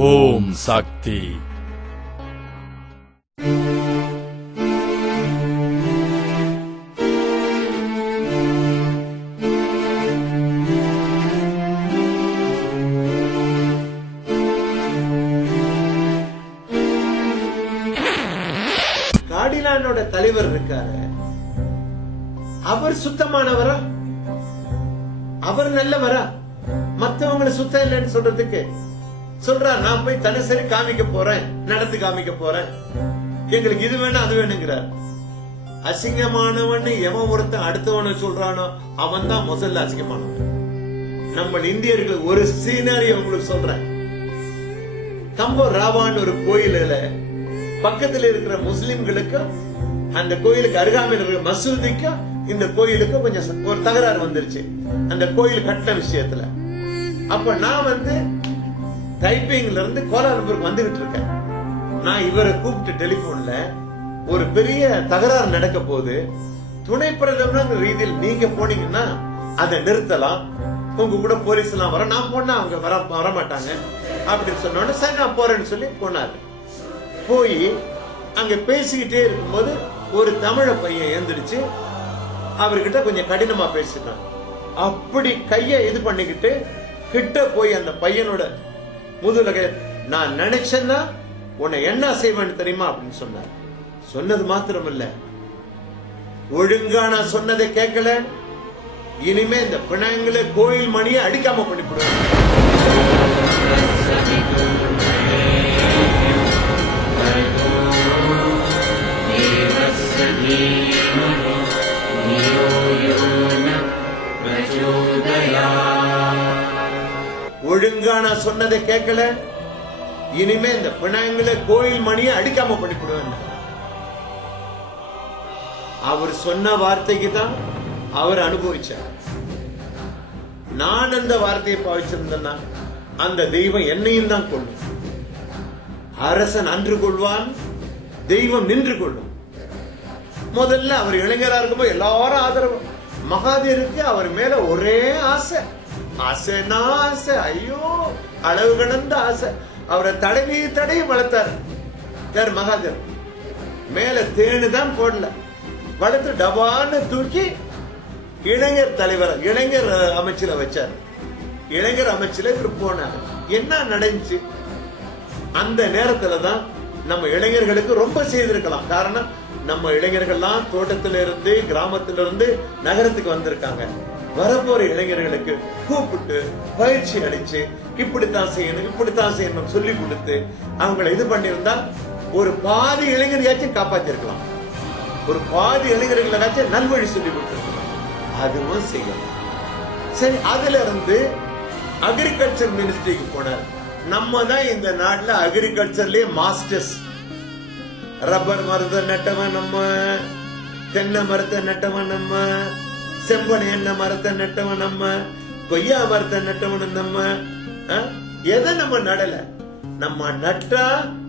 ஓம் சக்தி. காடிலானோட தலைவர் இருக்காரு, அவர் சுத்தமானவரா? அவர் நல்லவரா? மத்தவங்களை சுத்தம் இல்லைன்னு சொல்றதுக்கு சொல்றார். நான் போய் தினசரி காமிக்க போறேன், நடந்து காமிக்க போறேன், எங்களுக்கு இது வேணும் அது வேணுங்கிறார். அசிங்கமானவன் எவன் ஒருத்தன் அடுத்தவனை சொல்றானோ அவன் தான் முதல்ல அசிங்கமானவன். நம்ம இந்தியர்கள் ஒரு சீனரி உங்களுக்கு சொல்றேன். கம்போ ராவான்னு ஒரு கோயில பக்கத்தில் இருக்கிற முஸ்லிம்களுக்கு, அந்த கோயிலுக்கு அருகாமையில் இருக்கிற மசூதிக்கும் இந்த கோயிலுக்கு கொஞ்சம் ஒரு தகராறு வந்துருச்சு அந்த கோயில் கட்டின விஷயத்துல. அப்ப நான் டைப்பிங்ல இருந்து கோலாலம்பூருக்கு வந்துகிட்டு இருக்கேன். நான் இவரை கூப்பிட்டு டெலிபோன்ல ஒரு பெரிய தகராறு நடக்க போது, துணை பிரதமர் ரீதியில் நீங்க போனீங்கன்னா அதை நிறுத்தலாம், உங்க கூட போலீஸ் எல்லாம் வர, நான் போனா அவங்க வர மாட்டாங்க அப்படின்னு சொன்னோட சரி நான் போறேன்னு சொல்லி போனாரு. போய் அங்க பேசிக்கிட்டே இருக்கும்போது ஒரு தமிழ பையன் எழுந்திருச்சு அவர்கிட்ட கொஞ்சம் கடினமா பேசிட்டான். அப்படி கைய இது பண்ணிக்கிட்டு கிட்ட போய் அந்த பையனோட முதுலக, நான் நினைச்சேன்னா உன்னை என்ன செய்வேன்னு தெரியுமா அப்படின்னு சொன்னார். சொன்னது மாத்திரம் இல்ல, ஒழுங்கா நான் சொன்னதை கேட்கல, இனிமே இந்த பிணங்களை கோயில் மணியை அடிக்காம பண்ணிவிடுவேன். ஒழுங்கா நான் சொன்னதை கேட்கல, இனிமே இந்த பிணங்களை கோயில் மணியை அடிக்காம பண்ணிவிடுவேன். அவர் சொன்ன வார்த்தைக்கு தான் அவர் அனுபவிச்சார். நான் அந்த வார்த்தையை பாவிச்சிருந்தேன்னா அந்த தெய்வம் என்னையும் தான் கொள்ளும். அரசன் அன்று கொள்வான், தெய்வம் நின்று கொள்ளும். முதல்ல அவர் இளைஞரா இருக்கும்போது எல்லாரும் ஆதரவு, மகாதேருக்கு அவர் மேல ஒரே ஆசை, ஆசைனா ஆசை, ஐயோ அளவு கடந்த ஆசை. அவரை தடவி தடவி வளர்த்தார். யார்? மகாதேர். மேல தேனு தான் போடல, வளர்த்து டபான்னு தூக்கி இளைஞர் தலைவர், இளைஞர் அமைச்சரை வச்சார். இளைஞர் அமைச்சர் இவர் போனார். என்ன நடந்துச்சு? அந்த நேரத்துல தான் நம்ம இளைஞர்களுக்கு ரொம்ப செய்திருக்கலாம். காரணம், நம்ம இளைஞர்கள்லாம் தோட்டத்தில இருந்து கிராமத்திலிருந்து நகரத்துக்கு வந்திருக்காங்க. வரப்போற இளைஞர்களுக்கு கூப்பிட்டு பயிற்சி அளிச்சு இப்படித்தான் செய்யணும் இப்படித்தான் செய்யணும் சொல்லி கொடுத்து அவங்களை இது பண்ணிருந்தா ஒரு பாதி இளைஞரையாச்சும் காப்பாற்றிருக்கலாம், ஒரு பாதி இளைஞர்களாச்சும் நல்வழி சொல்லி கொடுத்திருக்கலாம். அதுவும் செய்யணும். சரி, அதுல இருந்து அக்ரிகல்ச்சர் மினிஸ்ட்ரிக்கு போனார். நம்ம தான் இந்த நாட்டுல அக்ரிகல்ச்சர்லயே மாஸ்டர்ஸ். ரப்பர் மரத்தை நட்டவன் நம்ம, தென்னை மரத்தை நட்டவன் நம்ம, செம்பனை எண்ணெய் மரத்தை நட்டவன் நம்ம, கொய்யா மரத்தை நட்டவன் நம்ம. எதை நம்ம நடல, நம்ம நட்டா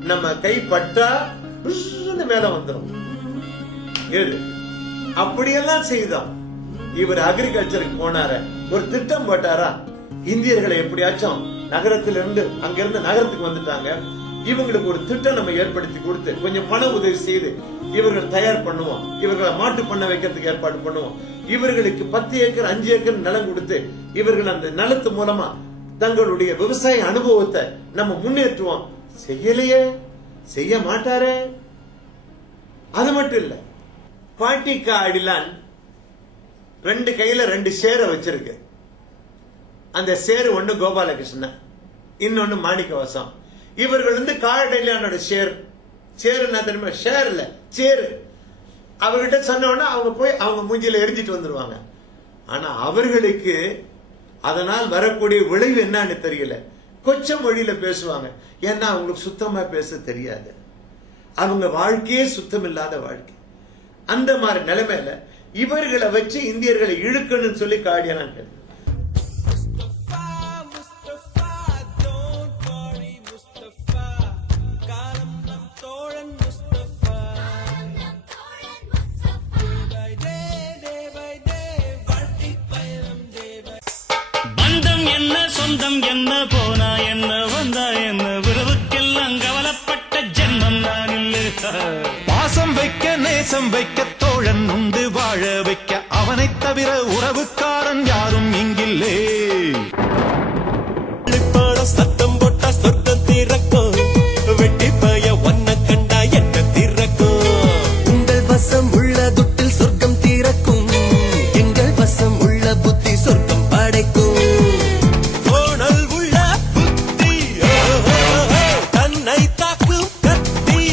நம்ம கை பட்டா மேல வந்துடும். எது அப்படியெல்லாம் செய்தோம். இவர் அக்ரிகல்ச்சருக்கு போனார, ஒரு திட்டம் போட்டாரா, இந்தியர்களை எப்படியாச்சும் நகரத்திலிருந்து அங்கிருந்து நகரத்துக்கு வந்துட்டாங்க, இவங்களுக்கு ஒரு திட்டம் நம்ம ஏற்படுத்தி கொடுத்து கொஞ்சம் பண உதவி செய்து இவர்கள் தயார் பண்ணுவோம், இவர்களை மாட்டு பண்ண வைக்கிறதுக்கு ஏற்பாடு பண்ணுவோம், இவர்களுக்கு 10 ஏக்கர் 5 ஏக்கர் நிலம் கொடுத்து இவர்கள் அந்த நிலத்து மூலமா தங்களுடைய விவசாய அனுபவத்தை நம்ம முன்னேற்றுவோம். செய்யலையே, செய்ய மாட்டாரே. அது மட்டும் இல்ல, பாட்டி காடிலான் 2 கையில 2 சேரை வச்சிருக்கு. அந்த சேரு ஒண்ணு கோபாலகிருஷ்ணன், இன்னொன்னு மாணிக்கவாசம். இவர்கள் காடிலானோட சேரு என்ன தெரியுமா? ஷேர் இல்ல, சேரு. அவர்கிட்ட சொன்னோன்னா அவங்க போய் அவங்க மூஞ்சில எரிஞ்சிட்டு வந்துருவாங்க. ஆனா அவர்களுக்கு அதனால் வரக்கூடிய விளைவு என்னன்னு தெரியல. கொச்ச மொழியில பேசுவாங்க. ஏன்னா அவங்களுக்கு சுத்தமா பேச தெரியாது. அவங்க வாழ்க்கையே சுத்தம் இல்லாத வாழ்க்கை. அந்த மாதிரி நிலைமையில இவர்களை வச்சு இந்தியர்களை இழுக்கணும்னு சொல்லி காடிலான் கேட்டு சொந்தம் என்ன போனா என்ன வந்தா என்ன பாசம் வைக்க நேசம் வைக்க தோழன் உண்டு வாழ வைக்க அவனை தவிர உறவுக்காரன் யாரும் இங்கில்லே. சத்தம் போட்டா சொர்க்கம் திறக்கும், வெட்டி பய ஒன்ன கண்டா என்ன திறக்கும். உங்கள் வசம் உள்ள துட்டில் சொர்க்கம் திறக்கும், எங்கள் வசம் உள்ள புத்தி சொர்க்கம் படைக்கும். கோணல் உள்ள புத்தி தன்னை தாக்கும் கத்தி,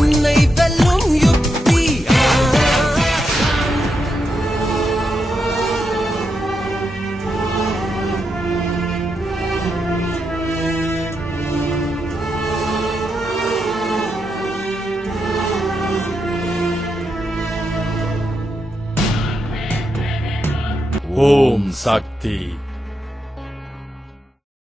உன்னை வெல்லும் யுக்தி. ஓம் சக்தி.